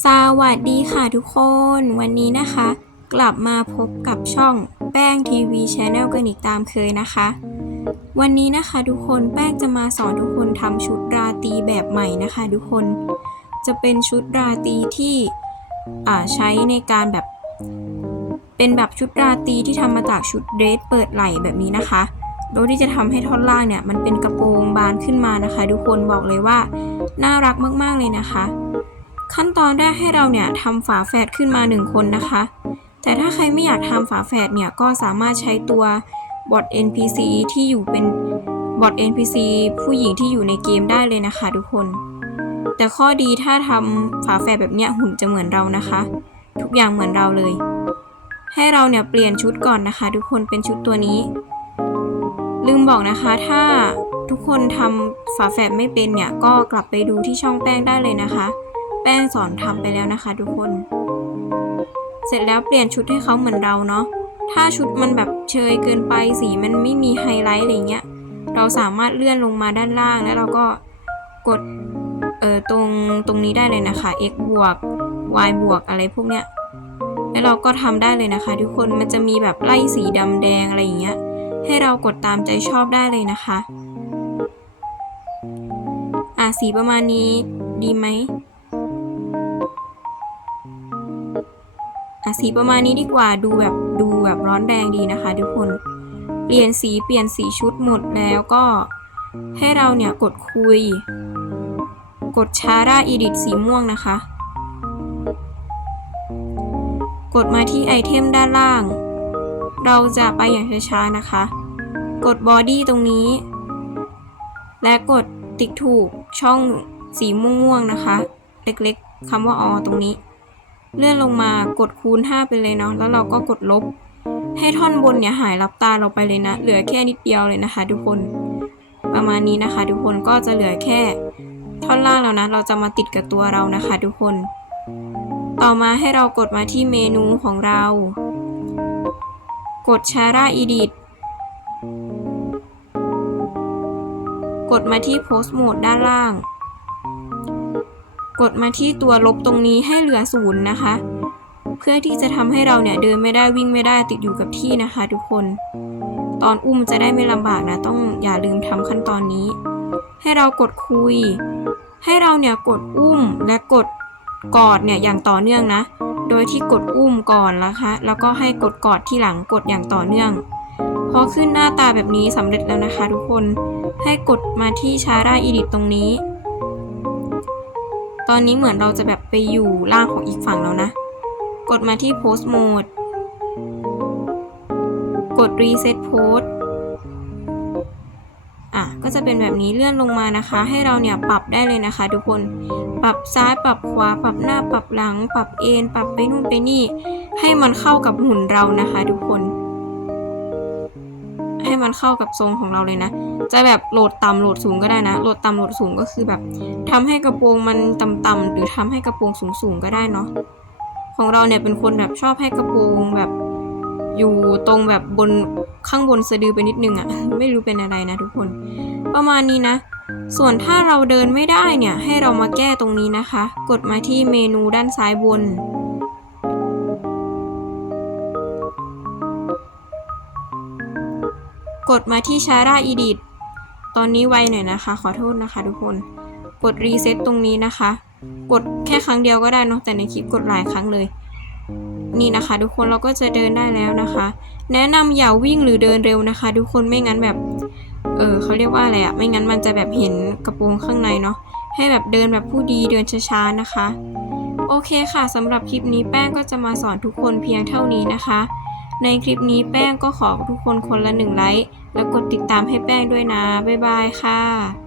สวัสดีค่ะทุกคน วันนี้นะคะ กลับมาพบกับช่องแป้งทีวีชาแนลกันอีกตามเคยนะคะ วันนี้นะคะทุกคนแป้งจะมาสอนทุกคนทำชุดราตรีแบบใหม่นะคะทุกคนจะเป็นชุดราตรีที่ใช้ในการแบบ เป็นแบบชุดราตรีที่ทำมาจากชุดเดรสเปิดไหล่แบบนี้นะคะ โดยที่จะทำให้ท่อนล่างเนี่ยมันเป็นกระโปรงบานขึ้นมานะคะ ทุกคนบอกเลยว่าน่ารักมากๆเลยนะคะ ขั้นตอนแรกให้เราเนี่ยทำฝาแฝดขึ้นมา 1 คนนะคะ แต่ถ้าใครไม่อยากทำฝาแฝดเนี่ยก็สามารถใช้ตัวบอท NPC ที่อยู่เป็นบอท NPC ผู้หญิงที่อยู่ในเกมได้เลยนะคะทุกคน แต่ข้อดีถ้าทำฝาแฝดแบบเนี้ยหุ่นจะเหมือนเรานะคะ ทุกอย่างเหมือนเราเลย ให้เราเนี่ยเปลี่ยนชุดก่อนนะคะ ทุกคนเป็นชุดตัวนี้ ลืมบอกนะคะถ้าทุกคนทำฝาแฝดไม่เป็นเนี่ยก็กลับไปดูที่ช่องแป้งได้เลยนะคะ แป้งสอนทำไปแล้วนะคะ ทุกคน เสร็จแล้วเปลี่ยนชุดให้เขาเหมือนเราเนาะ ถ้าชุดมันแบบเชยเกินไปสีมันไม่มีไฮไลท์อะไรเงี้ย เราสามารถเลื่อนลงมาด้านล่างแล้วเราก็กดเออตรงตรงนี้ได้เลยนะคะ x บวก y บวกอะไรพวกเนี้ย แล้วเราก็ทำได้เลยนะคะ ทุกคน มันจะมีแบบไล่สีดำแดงอะไรอย่างเงี้ย ให้เรากดตามใจชอบได้เลยนะคะ อะสีประมาณนี้ดีไหม อะสีประมาณนี้ดีกว่าดูแบบดูแบบร้อนแรงดีนะคะ ทุกคน เปลี่ยนสีเปลี่ยนสีชุดหมดแล้วก็ให้เราเนี่ยกดคุย กดชาร่าอีดิทสีม่วงนะคะ กดมาที่ไอเทมด้านล่าง เราจะไปอย่างช้าๆนะคะ กดบอดี้ตรงนี้ และกดติ๊กถูกช่องสีม่วงๆนะคะ เล็กๆคำว่าอตรงนี้ เลื่อนลงมากดคูณ 5 ไปเลยเนาะแล้วเราก็กดลบ ให้ท่อนบนเนี่ยหายรับตาเราไปเลยนะ เหลือแค่นิดเดียวเลยนะคะ ทุกคนประมาณนี้นะคะ ทุกคนก็จะเหลือแค่ท่อนล่างแล้วนะ เราจะมาติดกับตัวเรานะคะ ทุกคน ต่อมาให้เรากดมาที่เมนูของเรา กดชาร่าอีดิทกดมาที่ Post Mode ด้านล่าง กดมาที่ตัวลบตรงนี้ให้เหลือศูนย์นะคะ เพื่อที่จะทำให้เราเนี่ยเดินไม่ได้วิ่งไม่ได้ติดอยู่กับที่นะคะ ทุกคน ตอนอุ้มจะได้ไม่ลำบากนะ ต้องอย่าลืมทำขั้นตอนนี้ ให้เรากดคุย ให้เราเนี่ยกดอุ้มและกดกอดเนี่ยอย่างต่อเนื่องนะ โดยที่กดอุ้มก่อนนะคะ แล้วก็ให้กดกอดที่หลังกดอย่างต่อเนื่องพอขึ้นหน้าตาแบบนี้สำเร็จแล้วนะคะทุกคน ให้กดมาที่ชาร่าอีดิตตรงนี้ อนนี้เหมือนเราจะแบบไปอยู่ล่างของอีกฝั่งแล้วนะ กดมาที่ Post Mode กด Reset Post อะ ก็จะเป็นแบบนี้เลื่อนลงมานะคะ ให้เราเนี่ยปรับได้เลยนะคะทุกคน ปรับซ้ายปรับขวา ปรับหน้าปรับหลัง ปรับเอนปรับไปนู่นไปนี่ ให้มันเข้ากับหุ่นเรานะคะทุกคน ให้มันเข้ากับทรงของเราเลยนะ จะแบบโหลดต่ำโหลดสูงก็ได้นะ โหลดต่ำโหลดสูงก็คือแบบทำให้กระโปรงมันต่ำๆหรือทำให้กระโปรงสูงๆก็ได้เนาะ ของเราเนี่ยเป็นคนแบบชอบให้กระโปรงแบบ อยู่ตรงแบบบนข้างบนสะดือไปนิดนึงอะไม่รู้เป็นอะไรนะทุกคน ประมาณนี้นะ ส่วนถ้าเราเดินไม่ได้เนี่ยให้เรามาแก้ตรงนี้นะคะ กดมาที่เมนูด้านซ้ายบน กดมาที่ชาร่าอีดิทตอนนี้ไวหน่อยนะคะ ขอโทษนะคะทุกคน กดรีเซ็ตตรงนี้นะคะ กดแค่ครั้งเดียวก็ได้เนอะแต่ในคลิปกดหลายครั้งเลย นี่นะคะทุกคนเราก็จะเดินได้แล้วนะคะ แนะนำอย่าวิ่งหรือเดินเร็วนะคะ ทุกคนไม่งั้นแบบ เออเขาเรียกว่าอะไรอะไม่งั้นมันจะแบบเห็นกระโปรงข้างในเนาะให้แบบเดินแบบผู้ดีเดินช้าๆนะคะ โอเคค่ะสำหรับคลิปนี้แป้งก็จะมาสอนทุกคนเพียงเท่านี้นะคะ ในคลิปนี้แป้งก็ขอทุกคนคนละหนึ่งไลค์ และกดติดตามให้แป้งด้วยนะ บ๊ายบายค่ะ